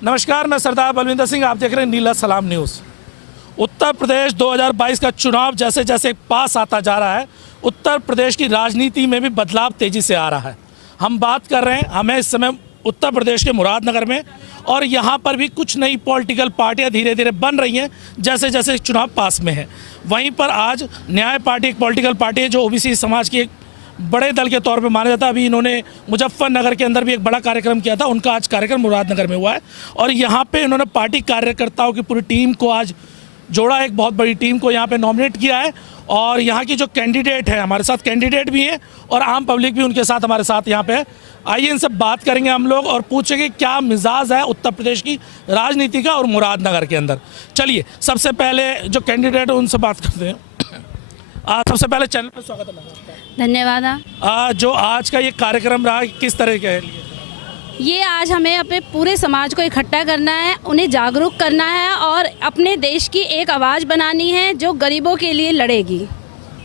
नमस्कार, मैं सरदार बलविंदर सिंह, आप देख रहे हैं नीला सलाम न्यूज़। उत्तर प्रदेश 2022 का चुनाव जैसे जैसे पास आता जा रहा है, उत्तर प्रदेश की राजनीति में भी बदलाव तेज़ी से आ रहा है। हम बात कर रहे हैं, हमें इस समय उत्तर प्रदेश के मुरादनगर में, और यहाँ पर भी कुछ नई पॉलिटिकल पार्टियाँ धीरे धीरे बन रही हैं जैसे जैसे चुनाव पास में है। वहीं पर आज न्याय पार्टी एक पॉलिटिकल पार्टी है जो ओबीसी समाज की एक बड़े दल के तौर पे माना जाता है। अभी इन्होंने मुजफ्फरनगर के अंदर भी एक बड़ा कार्यक्रम किया था, उनका आज कार्यक्रम मुरादनगर में हुआ है और यहाँ पे इन्होंने पार्टी कार्यकर्ताओं की पूरी टीम को आज जोड़ा, एक बहुत बड़ी टीम को यहाँ पे नॉमिनेट किया है। और यहाँ की जो कैंडिडेट है, हमारे साथ कैंडिडेट भी हैं और आम पब्लिक भी उनके साथ हमारे साथ यहाँ पे है। आइए इनसे बात करेंगे हम लोग और पूछेंगे क्या मिजाज है उत्तर प्रदेश की राजनीति का और मुरादनगर के अंदर। चलिए सबसे पहले जो कैंडिडेट है उनसे बात करते हैं। सबसे पहले चैनल पर स्वागत है। धन्यवाद। जो आज का ये कार्यक्रम रहा, किस तरह का है? ये आज हमें अपने पूरे समाज को इकट्ठा करना है, उन्हें जागरूक करना है और अपने देश की एक आवाज़ बनानी है जो गरीबों के लिए लड़ेगी।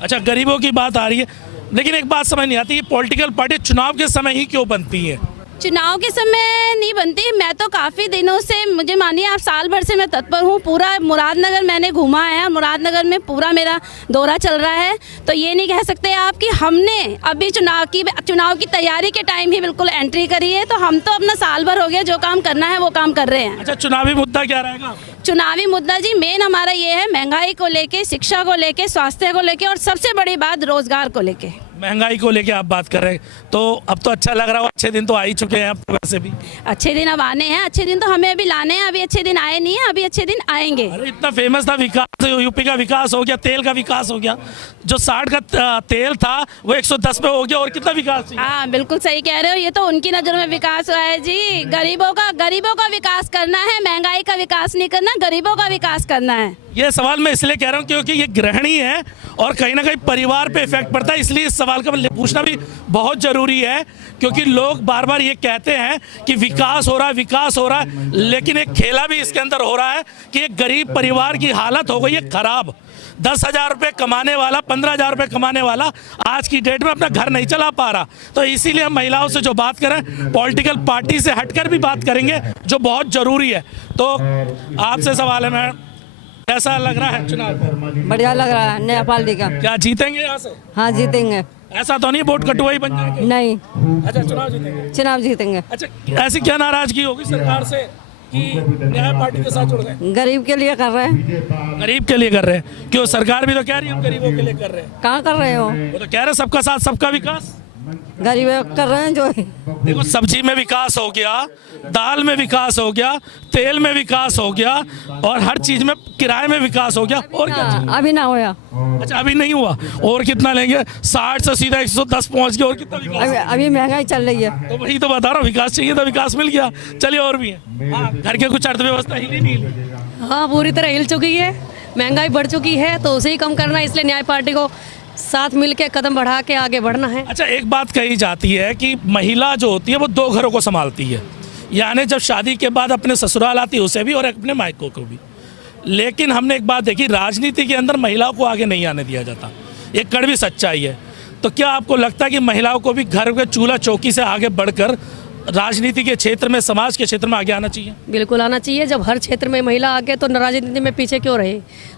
अच्छा, गरीबों की बात आ रही है, लेकिन एक बात समझ नहीं आती, ये पॉलिटिकल पार्टी चुनाव के समय ही क्यों बनती है? चुनाव के समय नहीं बनती। मैं तो काफ़ी दिनों से, मुझे मानिए आप, साल भर से मैं तत्पर हूँ। पूरा मुरादनगर मैंने घूमा है, मुरादनगर में पूरा मेरा दौरा चल रहा है। तो ये नहीं कह सकते आप कि हमने अभी चुनाव की तैयारी के टाइम ही बिल्कुल एंट्री करी है। तो हम तो अपना साल भर हो गया, जो काम करना है वो काम कर रहे हैं। अच्छा, चुनावी मुद्दा क्या रहेगा? चुनावी मुद्दा जी मेन हमारा ये है, महंगाई को लेके, शिक्षा को लेके, स्वास्थ्य को लेके और सबसे बड़ी बात रोजगार को लेके। महंगाई को लेके आप बात कर रहे हैं तो अब तो अच्छा लग रहा है, अच्छे दिन तो आ ही चुके हैं अब तो। वैसे भी अच्छे दिन अब आने हैं, अच्छे दिन तो हमें अभी लाने हैं। अभी अच्छे दिन आए नहीं है, अभी अच्छे दिन आएंगे। अरे इतना फेमस था विकास, यूपी का विकास हो गया, तेल का विकास हो गया, जो 60 का तेल था वो 110 पे हो गया, और कितना विकास? हाँ बिल्कुल सही कह रहे हो, ये तो उनकी नज़रों में विकास हुआ है जी। गरीबों का विकास करना है, महंगाई का विकास नहीं करना, गरीबों का विकास करना है। ये सवाल मैं इसलिए कह रहा हूँ क्योंकि ये गृहिणी है और कहीं ना कहीं परिवार पे इफेक्ट पड़ता है, इसलिए इस सवाल का पूछना भी बहुत ज़रूरी है। क्योंकि लोग बार बार ये कहते हैं कि विकास हो रहा है, विकास हो रहा है, लेकिन एक खेला भी इसके अंदर हो रहा है कि एक गरीब परिवार की हालत हो गई है खराब। 10,000 रुपये कमाने वाला, 15,000 रुपये कमाने वाला आज की डेट में अपना घर नहीं चला पा रहा। तो इसीलिए हम महिलाओं से जो बात करें, पॉलिटिकल पार्टी से हटकर भी बात करेंगे जो बहुत ज़रूरी है। तो आपसे सवाल है मैडम, कैसा लग रहा है चुनाव? बढ़िया लग रहा है। नया पार्टी का क्या जीतेंगे यहाँ से? हाँ जीतेंगे। ऐसा तो नहीं वोट कटुआ ही बन जाएंगे? नहीं। अच्छा, चुनाव जीतेंगे? चुनाव जीतेंगे। अच्छा, ऐसी क्या नाराजगी होगी सरकार से कि न्याय पार्टी के साथ जुड़ गए? गरीब के लिए कर रहे हैं। गरीब के लिए कर रहे हैं? क्यों, सरकार भी तो कह रही है हम गरीबों के लिए कर रहे हैं। कहाँ कर रहे हो? वो तो कह रहे हैं सबका साथ सबका विकास। गरीब कर रहे हैं जो। देखो, सब्जी में विकास हो गया, दाल में विकास हो गया, तेल में विकास हो गया, और हर चीज में, किराए में विकास हो गया। और क्या? अभी ना होया। अच्छा, अभी नहीं हुआ, और कितना लेंगे? 60 से सीधा 110 पहुंच गया, और कितना विकास? अभी महंगाई चल रही है। तो वही तो बता रहा हूँ, विकास चाहिए था, विकास मिल गया। चलिए, और भी है। हाँ, घर के कुछ अर्थव्यवस्था हिली नहीं? हाँ, पूरी तरह हिल चुकी है, महंगाई बढ़ चुकी है, तो उसे ही कम करना है। इसलिए न्याय पार्टी को साथ मिलके कदम बढ़ा के आगे बढ़ना है। अच्छा, एक बात कही जाती है कि महिला जो होती है वो 2 घरों को संभालती है, यानी जब शादी के बाद अपने ससुराल आती है उसे भी और अपने मायकों को भी। लेकिन हमने एक बात देखी, राजनीति के अंदर महिलाओं को आगे नहीं आने दिया जाता, ये कड़वी सच्चाई है। तो क्या आपको लगता है कि महिलाओं को भी घर के चूल्हा चौकी से आगे बढ़कर राजनीति के क्षेत्र में, समाज के क्षेत्र में आगे आना चाहिए? बिल्कुल आना चाहिए। जब हर क्षेत्र में महिला आगे, तो राजनीति में पीछे क्यों रहे?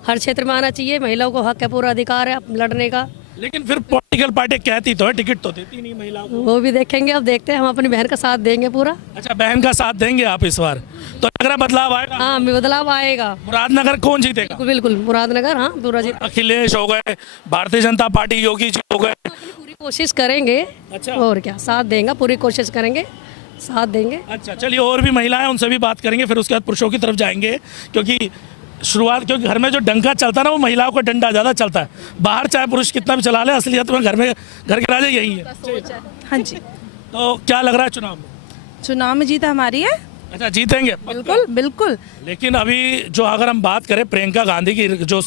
हर क्षेत्र में आना चाहिए। महिलाओं को हक है, पूरा अधिकार है लड़ने का। लेकिन फिर पॉलिटिकल पार्टी कहती तो है, टिकट तो देती नहीं महिलाओं को। वो भी देखेंगे, अब देखते हैं। हम अपनी बहन का साथ देंगे पूरा। अच्छा, बहन का साथ देंगे आप इस बार, तो लग रहा बदलाव आएगा? हाँ, बदलाव आएगा। मुरादनगर कौन जीतेगा? बिल्कुल मुरादनगर, हाँ पूरा जीत। अखिलेश हो गए, भारतीय जनता पार्टी योगी जी हो गए। पूरी कोशिश करेंगे। अच्छा, और क्या, साथ देंगे, पूरी कोशिश करेंगे, साथ देंगे। अच्छा, चलिए, और भी महिलाएं, उनसे भी बात करेंगे, फिर उसके बाद पुरुषों की तरफ जाएंगे। क्योंकि क्योंकि घर में जो डंका चलता है ना, वो महिलाओं का डंडा ज़्यादा चलता है। बाहर चाहे पुरुष कितना भी चला ले, असलियत में घर के राजा यही है। हाँ जी। तो क्या लग रहा है चुनाव में? चुनाव में जीत हमारी है। अच्छा, जीतेंगे? बिल्कुल बिल्कुल। लेकिन अभी जो अगर हम बात करें प्रियंका गांधी की, जो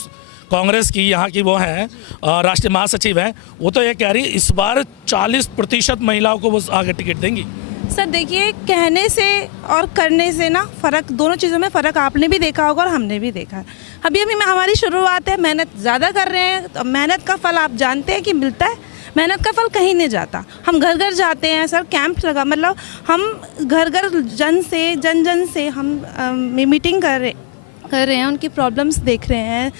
कांग्रेस की यहाँ की वो हैं, राष्ट्रीय महासचिव हैं, वो तो ये कह रही इस बार 40% महिलाओं को वो आगे टिकट देंगी। सर देखिए, कहने से और करने से ना फ़र्क, दोनों चीज़ों में फ़र्क आपने भी देखा होगा और हमने भी देखा है। अभी हमारी शुरुआत है, मेहनत ज़्यादा कर रहे हैं, तो मेहनत का फल आप जानते हैं कि मिलता है। मेहनत का फल कहीं नहीं जाता। हम घर घर जाते हैं सर, कैंप लगा, मतलब हम घर घर जन जन से हम मीटिंग कर रहे हैं, उनकी प्रॉब्लम्स देख रहे हैं।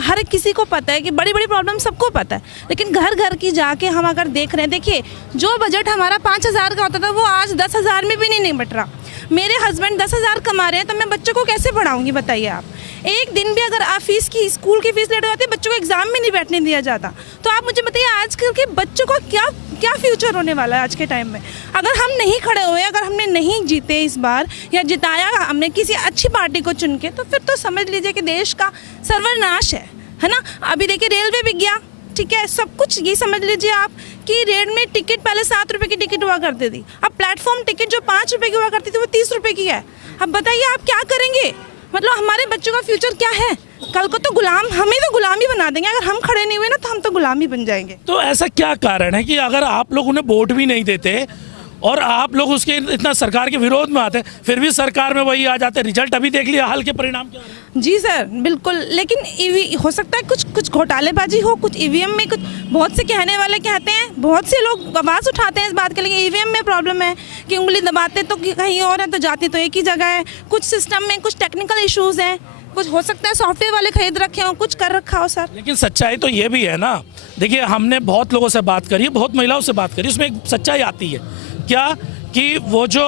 हर किसी को पता है कि बड़ी बड़ी प्रॉब्लम सबको पता है, लेकिन घर घर की जाके हम अगर देख रहे हैं, देखिए जो बजट हमारा 5,000 का होता था वो आज 10,000 में भी नहीं निपट रहा। मेरे हस्बैंड 10,000 कमा रहे हैं तो मैं बच्चों को कैसे पढ़ाऊंगी बताइए आप। एक दिन भी अगर आप स्कूल की फीस लेट हो जाती है, बच्चों को एग्जाम में नहीं बैठने दिया जाता। तो आप मुझे बताइए आजकल के बच्चों का क्या फ्यूचर होने वाला है आज के टाइम में। अगर हम नहीं खड़े हुए, अगर हमने नहीं जीते इस बार या जिताया हमने किसी अच्छी पार्टी को चुन के, तो फिर तो समझ लीजिए कि देश का सर्वनाश है ना। अभी देखिए रेलवे बिक गया, ठीक है, सब कुछ ये समझ लीजिए आप कि रेल में टिकट पहले 7 रुपये की टिकट हुआ करती थी, अब प्लेटफॉर्म टिकट जो 5 रुपये की हुआ करती थी वो 30 रुपये की है। अब बताइए आप क्या करेंगे, मतलब हमारे बच्चों का फ्यूचर क्या है। कल को तो हमें तो गुलाम ही बना देंगे। अगर हम खड़े नहीं हुए ना तो हम तो गुलाम ही बन जाएंगे। तो ऐसा क्या कारण है कि अगर आप लोग उन्हें वोट भी नहीं देते और आप लोग उसके इतना सरकार के विरोध में आते, फिर भी सरकार में वही आ जाते। रिजल्ट अभी देख लिया, हाल के परिणाम क्या है। जी सर बिल्कुल, लेकिन हो सकता है कुछ घोटालेबाजी हो, कुछ ईवीएम में कुछ, बहुत से कहने वाले कहते हैं, बहुत से लोग आवाज़ उठाते हैं इस बात के लिए ईवीएम में प्रॉब्लम है कि उंगली दबाते तो कहीं और है तो जाती तो एक ही जगह है। कुछ सिस्टम में कुछ टेक्निकल इश्यूज़ हैं, कुछ हो सकता है सॉफ्टवेयर वाले खरीद रखे हो, कुछ कर रखा हो सर। लेकिन सच्चाई तो ये भी है ना, देखिए हमने बहुत लोगों से बात करी, बहुत महिलाओं से बात करी, उसमें एक सच्चाई आती है क्या कि वो जो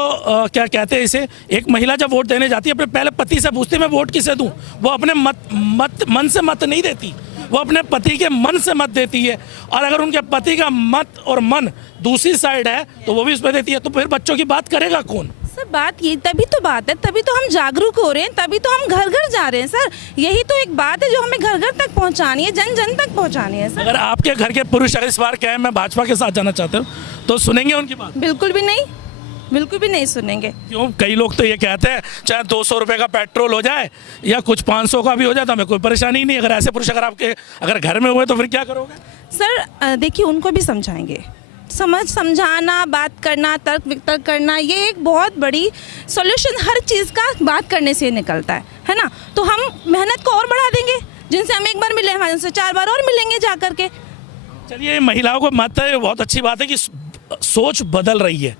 क्या कहते हैं इसे, एक महिला जब वोट देने जाती है अपने पहले पति से पूछती है मैं वोट किसे दूं। वो अपने मन से मत नहीं देती, वो अपने पति के मन से मत देती है। और अगर उनके पति का मत और मन दूसरी साइड है तो वो भी उस पर देती है। तो फिर बच्चों की बात करेगा कौन सर? बात ये तभी तो बात है, तभी तो हम जागरूक हो रहे हैं, तभी तो हम घर घर जा रहे हैं सर। यही तो एक बात है जो हमें घर घर तक पहुंचानी है, जन जन तक पहुंचानी है सर। अगर आपके घर के पुरुष अगर इस बार कहें मैं भाजपा के साथ जाना चाहते हो तो सुनेंगे उनकी बात? बिल्कुल भी नहीं, बिल्कुल भी नहीं सुनेंगे। क्यों? कई लोग तो ये कहते हैं चाहे 200 रुपये का पेट्रोल हो जाए या कुछ 500 का भी हो जाए तो हमें कोई परेशानी नहीं। अगर ऐसे पुरुष अगर आपके अगर घर में हुए तो फिर क्या करोगे? सर देखिए उनको भी समझाएंगे, समझाना, बात करना, तर्क वितर्क करना, ये एक बहुत बड़ी सॉल्यूशन हर चीज़ का बात करने से निकलता है ना। तो हम मेहनत को और बढ़ा देंगे, जिनसे हम एक बार मिले हमारे उनसे 4 बार और मिलेंगे जा करके। चलिए महिलाओं को मत है, बहुत अच्छी बात है कि सोच बदल रही है।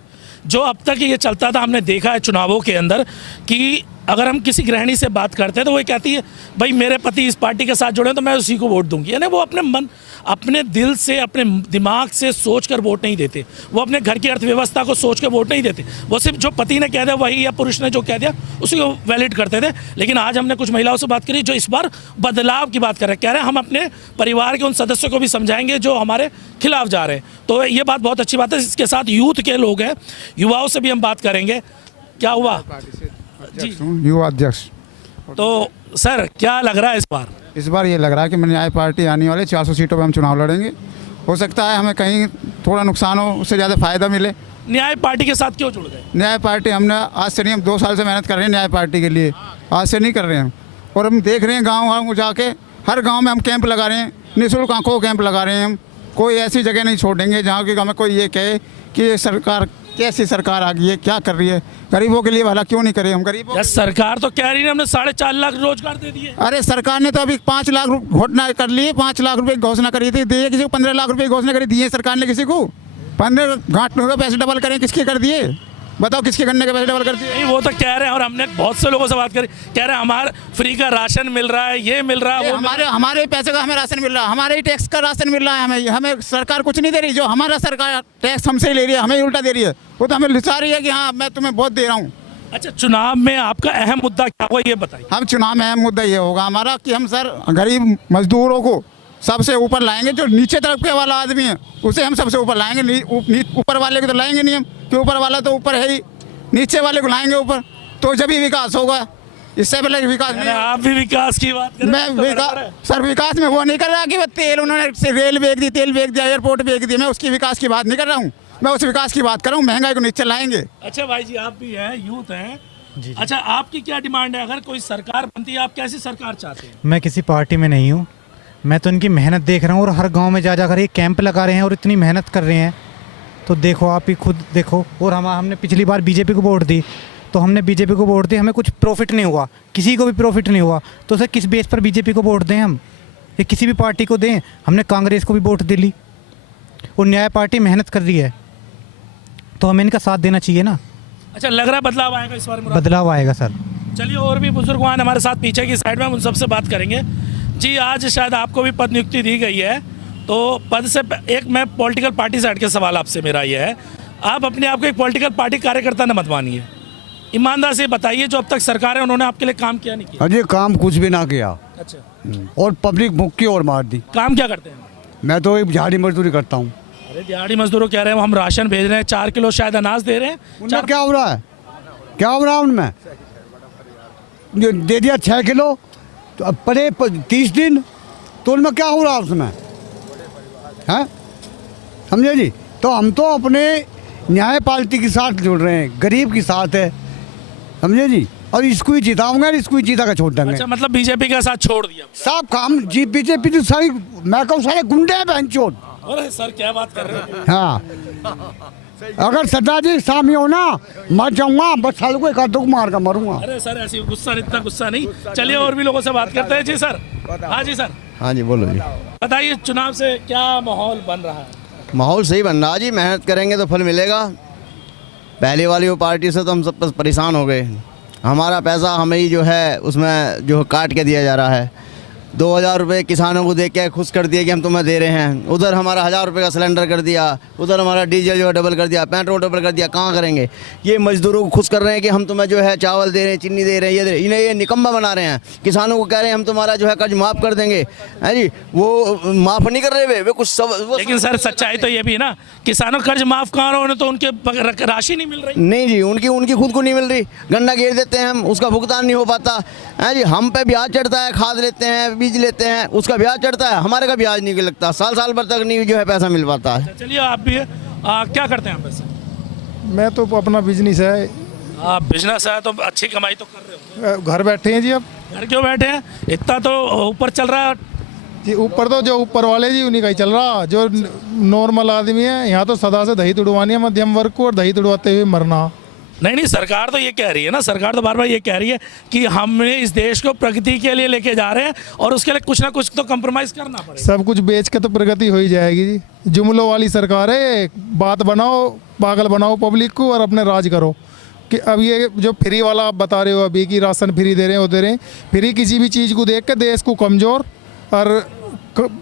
जो अब तक ये चलता था हमने देखा है चुनावों के अंदर कि अगर हम किसी गृहिणी से बात करते हैं तो वो कहती है भाई मेरे पति इस पार्टी के साथ जुड़े तो मैं उसी को वोट दूंगी। यानी वो अपने मन, अपने दिल से, अपने दिमाग से सोच कर वोट नहीं देते, वो अपने घर की अर्थव्यवस्था को सोच कर वोट नहीं देते। वो सिर्फ जो पति ने कह दिया वही या पुरुष ने जो कह दिया उसी को वैलिड करते थे। लेकिन आज हमने कुछ महिलाओं से बात करी जो इस बार बदलाव की बात कर रहे हैं, कह रहे हैं हम अपने परिवार के उन सदस्यों को भी समझाएंगे जो हमारे खिलाफ जा रहे हैं। तो ये बात बहुत अच्छी बात है। इसके साथ यूथ के लोग हैं, युवाओं से भी हम बात करेंगे। क्या हुआ जी? युवा अध्यक्ष। तो सर क्या लग रहा है इस बार ये लग रहा है कि न्याय पार्टी आने वाले 400 सीटों पे हम चुनाव लड़ेंगे। हो सकता है हमें कहीं थोड़ा नुकसान हो, उससे ज़्यादा फायदा मिले। न्याय पार्टी के साथ क्यों जुड़ गए? न्याय पार्टी हमने आज से नहीं, हम 2 साल से मेहनत कर रहे हैं न्याय पार्टी के लिए, आज से नहीं कर रहे हैं। और हम देख रहे हैं गाँव जाके, हर गाँव में हम कैंप लगा रहे हैं, निःशुल्क आंखों कैंप लगा रहे हैं। हम कोई ऐसी जगह नहीं छोड़ेंगे जहाँ की हमें कोई ये कहे कि ये सरकार कैसी सरकार आ गई है, क्या कर रही है, गरीबों के लिए भला क्यों नहीं करे। हम गरीबों, सरकार तो कह रही है हमने 4.5 लाख रोजगार दे दिए। अरे सरकार ने तो अभी 5 लाख घोषणा कर लिए, 5 लाख रुपए की घोषणा करी थी, दिए किसी को 15 लाख रुपए की घोषणा करी, दिए सरकार ने किसी को 15 घाटों के पैसे डबल करें, किसके कर दिए बताओ, किसके गन्ने के पैसे डबल कर दिए? नहीं वो तो कह रहे हैं, और हमने बहुत से लोगों से बात करी, कह रहे हैं हमारा फ्री का राशन मिल रहा है, ये मिल रहा है, हमारे पैसे का हमें राशन मिल रहा है, हमारे ही टैक्स का राशन मिल रहा है। हमें सरकार कुछ नहीं दे रही, जो हमारा सरकार टैक्स हमसे ही ले रही है, हमें उल्टा दे रही है। वो तो हमें लिखा रही है कि हाँ मैं तुम्हें बहुत दे रहा हूँ। अच्छा, चुनाव में आपका अहम मुद्दा क्या होगा ये बताइए? हम चुनाव में अहम मुद्दा ये होगा हमारा कि हम सर गरीब मजदूरों को सबसे ऊपर लाएंगे। जो नीचे तरफ के वाला आदमी है उसे हम सबसे ऊपर लाएंगे, ऊपर वाले को तो लाएंगे नहीं हम, कि ऊपर वाला तो ऊपर है ही, नीचे वाले को लाएंगे ऊपर, तो जब ही विकास होगा। इससे पहले विकास नहीं। आप भी विकास की बात कर रहे हैं? मैं सर विकास में वो नहीं कर रहा कि वो तेल उन्होंने रेल बेच दी, तेल बेच दिया, एयरपोर्ट बेच दिया, मैं उसकी विकास की बात नहीं कर रहा हूँ। मैं उस विकास की बात कर रहा हूँ, महंगाई को नीचे लाएंगे। अच्छा भाई जी, आप भी हैं, यूथ हैं जी। अच्छा, आपकी क्या डिमांड है? अगर कोई सरकार बनती है आप कैसी सरकार चाहते हैं? मैं किसी पार्टी में नहीं हूँ, मैं तो इनकी मेहनत देख रहा हूँ और हर गांव में जा कर ये कैंप लगा रहे हैं और इतनी मेहनत कर रहे हैं। तो देखो आप ही खुद देखो। और हमने पिछली बार बीजेपी को वोट दी, तो हमने बीजेपी को वोट दी, हमें कुछ प्रॉफिट नहीं हुआ, किसी को भी प्रॉफिट नहीं हुआ। तो सर किस बेस पर बीजेपी को वोट दें हम, या किसी भी पार्टी को दें? हमने कांग्रेस को भी वोट दे ली, और न्याय पार्टी मेहनत कर रही है, तो हमें इनका साथ देना चाहिए ना। अच्छा, लग रहा है बदलाव आएगा इस बार मुराद? बदलाव आएगा सर। चलिए, और भी बुजुर्गवान हमारे साथ पीछे की साइड में, हम उन सबसे बात करेंगे। जी, आज शायद आपको भी पद नियुक्ति दी गई है, तो पद से एक मैं पॉलिटिकल पार्टी से हट के सवाल आपसे मेरा ये है, आप अपने आप को एक पॉलिटिकल पार्टी कार्यकर्ता न मत मानिए, ईमानदार से बताइए जो अब तक सरकार है उन्होंने आपके लिए काम किया नहीं किया? अजय काम कुछ भी ना किया। अच्छा, और पब्लिक मुक्की और मार दी। काम क्या करते हैं? मैं तो एक झाड़ी मजदूरी करता हूँ। अरे दिहाड़ी मजदूरों कह रहे हैं हम राशन भेज रहे हैं, 4 किलो शायद अनाज दे रहे हैं। उनमें क्या हो रहा है, क्या हो रहा है उनमें? जो दे दिया 6 किलो तो अब पड़े 30 दिन, तो उनमें क्या हो रहा है उसमें, हैं? समझे जी? तो हम तो अपने न्याय पार्टी के साथ जुड़ रहे हैं, गरीब के साथ है, समझे जी? और इसको ही जिताऊंगा, इसको ही जीता कर छोड़ देंगे। अच्छा, मतलब बीजेपी का साथ छोड़ दिया? सब काम जी, बीजेपी तो सारी, मैं कहूँ सारे गुंडे हैं बहनचोद। अरे सर, क्या बात कर रहे हैं? हाँ, अगर सरदार जी सामने हो ना, मर जाऊंगा, बस साल को एक आधो को मार कर मरूंगा। अरे सर, ऐसी गुस्सा, इतना गुस्सा नहीं। चलिए, और भी लोगों से बात करते हैं। जी सर। हाँ जी सर, हाँ जी, बोलो जी। बताइए चुनाव से क्या माहौल बन रहा है? माहौल सही बन रहा है जी, मेहनत करेंगे तो फल मिलेगा। पहले वाली वो पार्टी से तो हम सब परेशान हो गए, हमारा पैसा हमें ही जो है उसमें जो काट के दिया जा रहा है। 2000 रुपये किसानों को दे के खुश कर दिए कि हम तुम्हें दे रहे हैं, उधर हमारा 1000 रुपये का सिलेंडर कर दिया, उधर हमारा डीजल जो है डबल कर दिया, पेट्रोल डबल कर दिया। कहाँ करेंगे? ये मजदूरों को खुश कर रहे हैं कि हम तुम्हें जो है चावल दे रहे हैं, चीनी दे रहे हैं, ये दे रहे हैं, इन्हें ये निकम्मा बना रहे हैं। किसानों को कह रहे हैं हम तुम्हारा जो है कर्ज माफ़ कर देंगे, है जी, वो माफ़ नहीं कर रहे वे कुछ सब। लेकिन सर, सच्चाई तो ये भी है ना, किसानों कर्ज माफ कहाँ रहे, तो उनके राशि नहीं मिल रही। नहीं जी, उनकी खुद को नहीं मिल रही। गन्ना घेर देते हैं हम, उसका भुगतान नहीं हो पाता, है जी। हम पे ब्याज चढ़ता है, खाद लेते हैं, बीज लेते हैं, उसका ब्याज चढ़ता है, हमारे का ब्याज नहीं लगता, साल भर तक नहीं जो है पैसा मिल पाता है। चलिए, आप भी क्या करते हैं आप वैसे? मैं तो अपना बिजनेस है। आप बिजनेस है तो अच्छी कमाई तो कर रहे हो। घर बैठे हैं जी। अब घर क्यों बैठे हैं? इतना तो ऊपर चल रहा है जी, ऊपर तो जो ऊपर वाले जी उन्हीं का ही चल रहा, जो नॉर्मल आदमी है यहाँ तो सदा से दही तुड़वानी है मध्यम वर्ग को, और दही तुड़वाते हुए मरना। नहीं, सरकार तो ये कह रही है ना, सरकार तो बार बार ये कह रही है कि हमने इस देश को प्रगति के लिए लेके जा रहे हैं और उसके लिए कुछ ना कुछ तो कंप्रोमाइज करना पड़ेगा। सब कुछ बेच के तो प्रगति हो ही जाएगी जी। जुमलों वाली सरकार है, बात बनाओ, पागल बनाओ पब्लिक को और अपने राज करो। कि अब ये जो फ्री वाला आप बता रहे हो अभी कि राशन फ्री दे रहे हैं, वो दे रहे हैं फ्री, किसी भी चीज़ को देख के देश को कमज़ोर और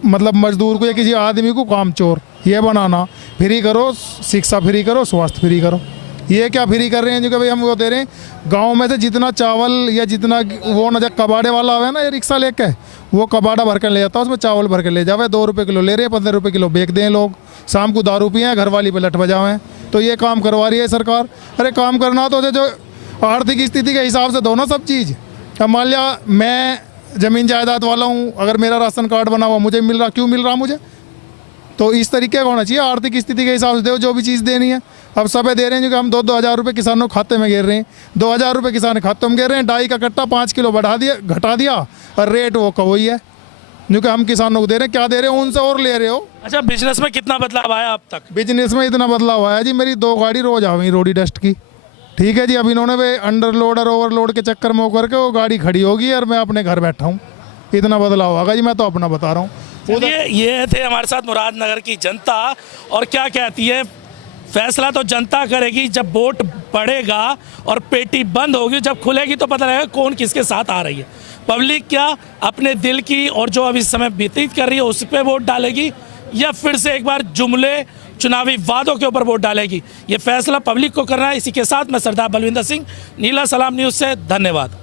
मतलब मजदूर को या किसी आदमी को काम चोर ये बनाना। फ्री करो, शिक्षा फ्री करो, स्वास्थ्य फ्री करो। ये क्या फ्री कर रहे हैं जो कि भाई हम वो दे रहे हैं। गांव में से जितना चावल या जितना वो न, जब कबाड़े वाला है ना, ये रिक्शा लेके वो कबाड़ा भर कर ले जाता है, उसमें चावल भर कर ले जावे, 2 रुपये किलो ले रहे हैं, 15 रुपये किलो बेच दें लोग। शाम को दारू पिए, घरवाली पे लट बजावें, तो ये काम करवा रही है सरकार। अरे काम करना तो जो आर्थिक स्थिति के हिसाब से दो ना सब चीज़। अब मान लिया मैं ज़मीन जायदाद वाला हूँ, अगर मेरा राशन कार्ड बना हुआ मुझे मिल रहा, क्यों मिल रहा मुझे? तो इस तरीके का होना चाहिए, आर्थिक स्थिति के हिसाब से दो जो भी चीज़ देनी है। अब सब दे रहे हैं जो कि हम 2-2 हज़ार रुपये किसानों खाते में गिर रहे हैं, 2 हज़ार रुपये किसान खाते में गिर रहे हैं। डाई का कट्टा 5 किलो घटा दिया और रेट वो का वही है जो कि हम किसानों को दे रहे हैं। क्या दे रहे हो उनसे और ले रहे हो। अच्छा, बिजनेस में कितना बदलाव आया अब तक? बिजनेस में इतना बदलाव आया जी, मेरी 2 गाड़ी रोज आ गई रोडी डस्ट की। ठीक है जी, अब इन्होंने भी अंडरलोड और ओवरलोड के चक्कर में होकर के वो गाड़ी खड़ी होगी और मैं अपने घर बैठा हूँ। इतना बदलाव होगा जी, मैं तो अपना बता रहा हूँ। ये थे हमारे साथ मुरादनगर की जनता, और क्या कहती है, फैसला तो जनता करेगी। जब वोट पड़ेगा और पेटी बंद होगी, जब खुलेगी तो पता लगेगा कौन किसके साथ आ रही है। पब्लिक क्या अपने दिल की और जो अभी समय व्यतीत कर रही है उस पर वोट डालेगी, या फिर से एक बार जुमले चुनावी वादों के ऊपर वोट डालेगी, ये फैसला पब्लिक को करना है। इसी के साथ मैं सरदार बलविंदर सिंह, नीला सलाम न्यूज़ से, धन्यवाद।